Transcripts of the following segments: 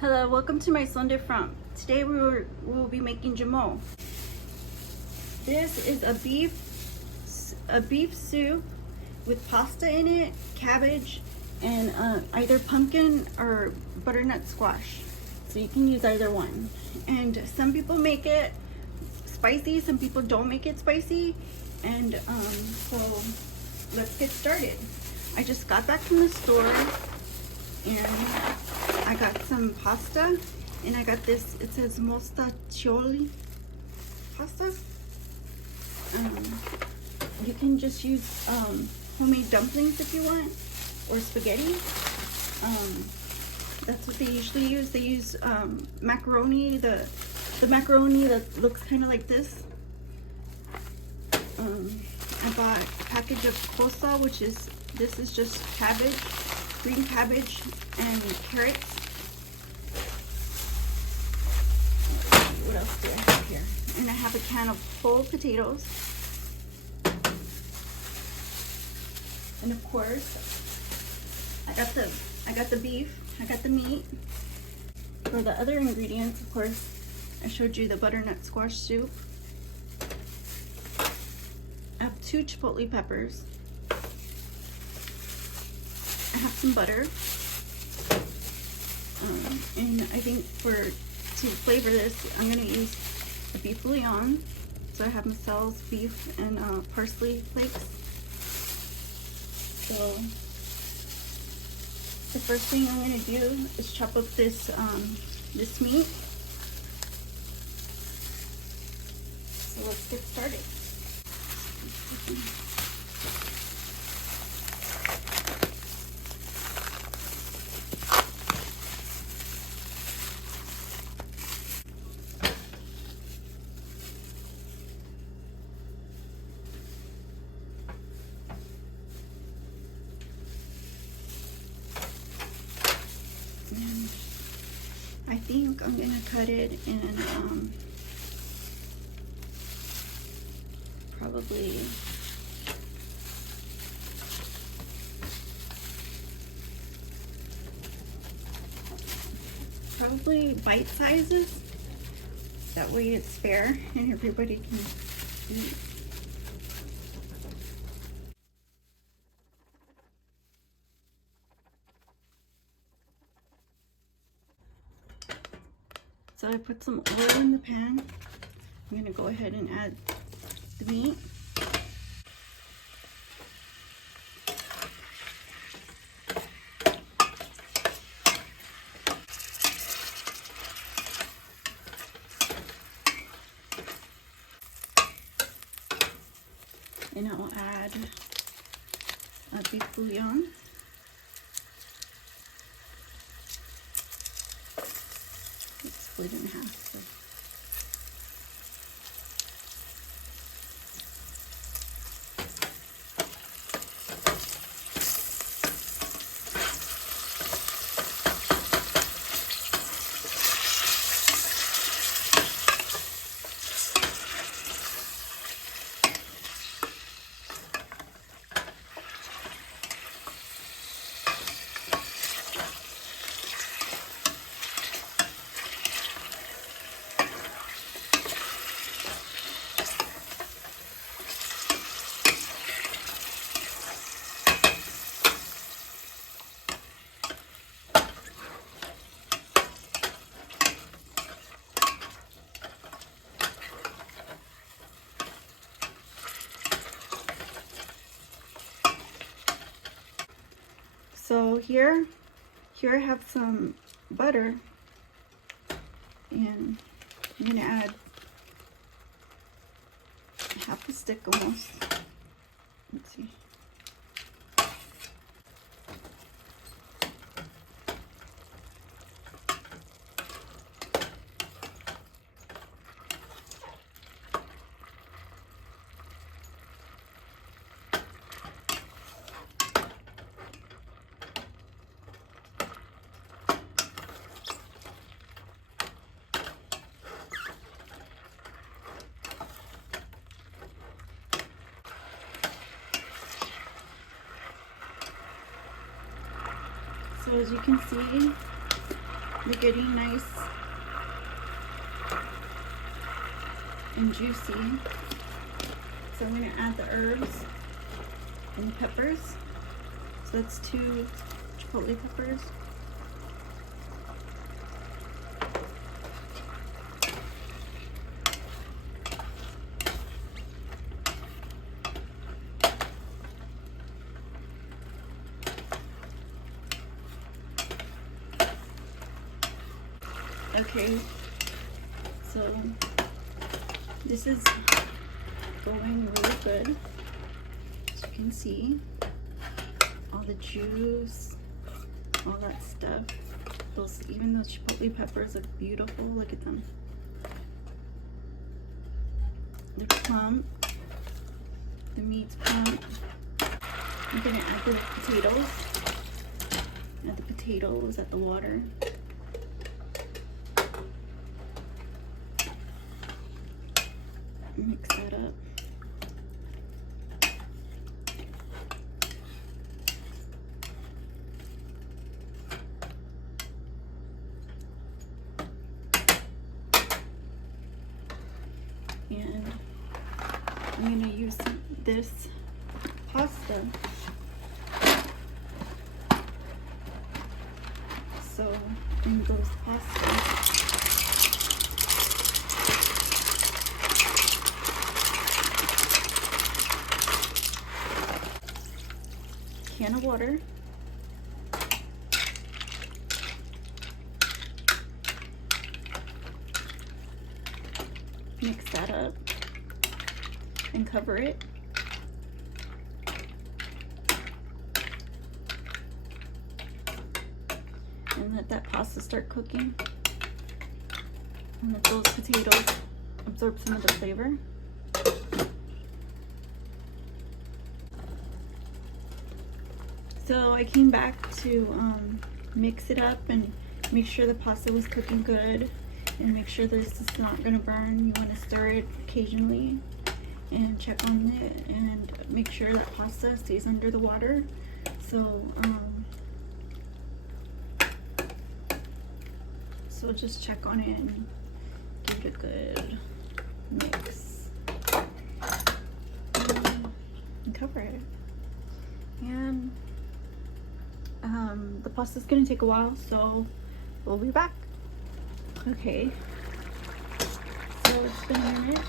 Hello, welcome to my Sunday Front. Today we will be making Joumou. This is a beef soup with pasta in it, cabbage, and either pumpkin or butternut squash. So you can use either one. And some people make it spicy, some people don't make it spicy. And so let's get started. I just got back from the store and I got some pasta, and I got this, it says Mostaccioli Pasta. You can just use homemade dumplings if you want, or spaghetti. That's what they usually use. They use macaroni, the macaroni that looks kind of like this. I bought a package of coleslaw, which is, this is just cabbage, green cabbage and carrots. What else do I have here? And I have a can of whole potatoes. And of course, I got the beef, I got the meat. For the other ingredients, of course, I showed you the butternut squash soup. I have 2 Chipotle Peppers. I have some butter. And I think to flavor this, I'm gonna use the Beef Bullion. So I have Michelle's beef and parsley flakes. So the first thing I'm gonna do is chop up this meat. So let's get started. And I think I'm gonna cut it in probably bite sizes. That way it's fair and everybody can eat. So I put some oil in the pan. I'm gonna go ahead and add the meat. And I'll add a beef bouillon. It's split in half. So. So here I have some butter, and I'm gonna add half a stick almost. Let's see. So as you can see, They're getting nice and juicy. So I'm going to add the herbs and peppers. So that's 2 chipotle peppers. Okay, so this is going really good. As you can see, all the juice, all that stuff. Even those chipotle peppers look beautiful. Look at them. They're plump. The meat's plump. I'm gonna add the potatoes. Add the potatoes, add the water. Mix that up. And I'm going to use this pasta. So in those pasta. Can of water, mix that up and cover it. And let that pasta start cooking. And let those potatoes absorb some of the flavor. So I came back to mix it up and make sure the pasta was cooking good and make sure this is not going to burn. You want to stir it occasionally and check on it and make sure the pasta stays under the water. So just check on it and give it a good mix and cover it. And the pasta's gonna take a while, so we'll be back. Okay, so it's been a minute,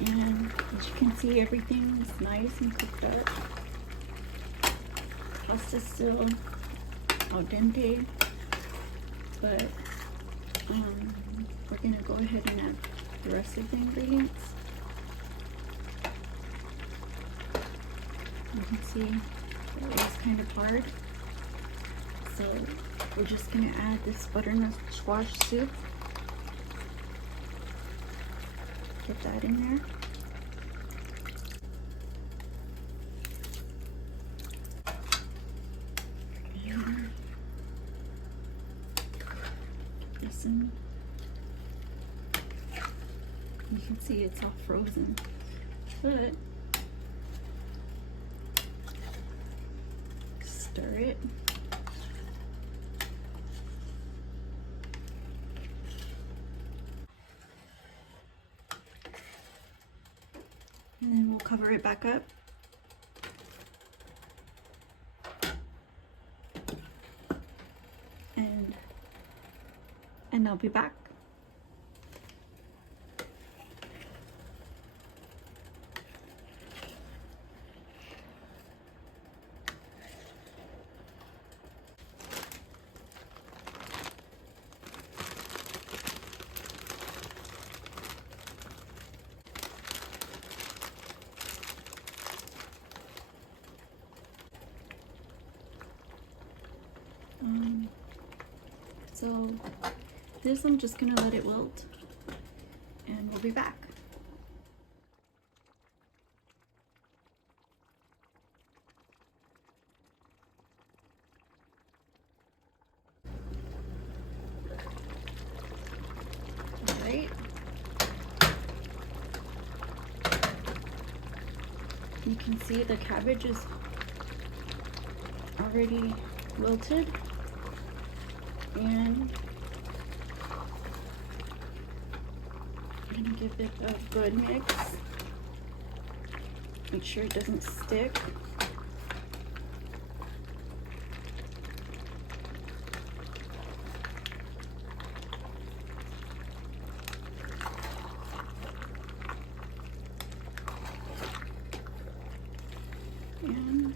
and as you can see, everything is nice and cooked up. Pasta's still al dente, but we're gonna go ahead and add the rest of the ingredients. You can see it was kind of hard, so we're just gonna add this butternut squash soup. Get that in there. And listen, you can see it's all frozen, but stir it. And then we'll cover it back up. And I'll be back. So this I'm just gonna let it wilt and we'll be back. Alright. You can see the cabbage is already wilted. gonna give it a good mix. Make sure it doesn't stick. And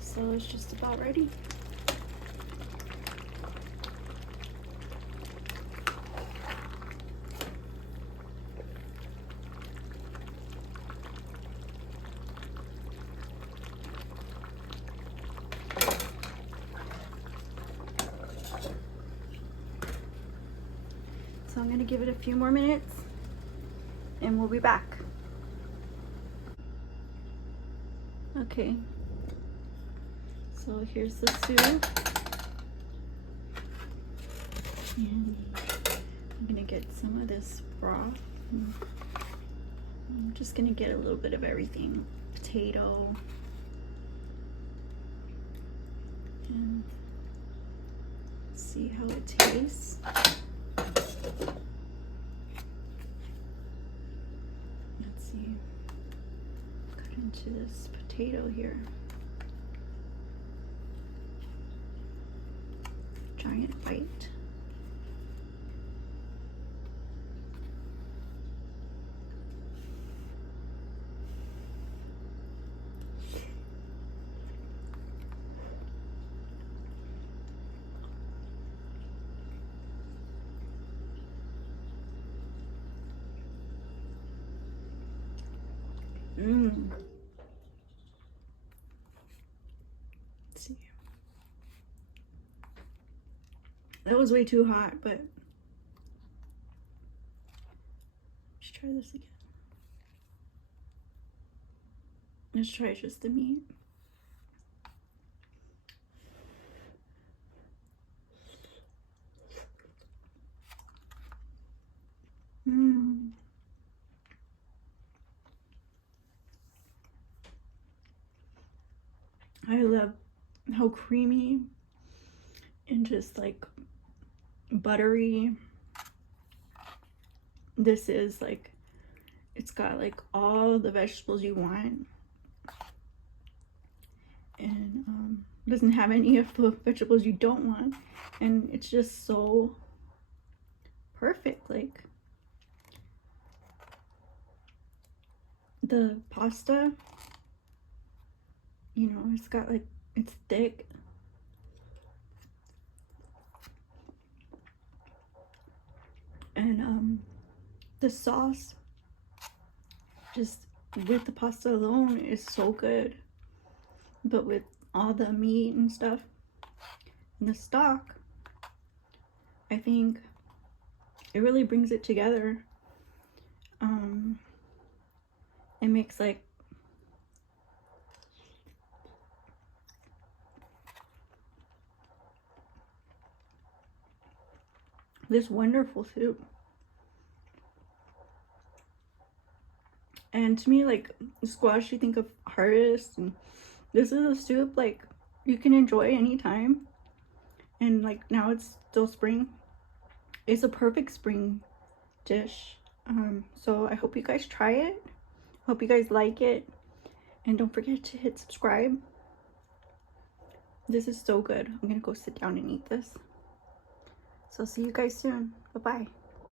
so it's just about ready. So I'm gonna give it a few more minutes and we'll be back. Okay, so here's the soup. And I'm gonna get some of this broth. I'm just gonna get a little bit of everything. Potato. And see how it tastes. Let's see. Cut into this potato here. Giant bite. Let's see. That was way too hot, but let's try this again. Let's try just the meat. I love how creamy and just like buttery this is. Like, it's got like all the vegetables you want, and doesn't have any of the vegetables you don't want, and it's just so perfect. Like, the pasta, you know, it's got like, it's thick. And the sauce, just with the pasta alone, is so good. But with all the meat and stuff and the stock, I think it really brings it together. It makes like this wonderful soup. And to me, like, squash, you think of hardest, and this is a soup like you can enjoy anytime. And like, now it's still spring. It's a perfect spring dish. So I hope you guys try it. Hope you guys like it, and don't forget to hit subscribe. This is so good. I'm gonna go sit down and eat this. So see you guys soon. Bye-bye.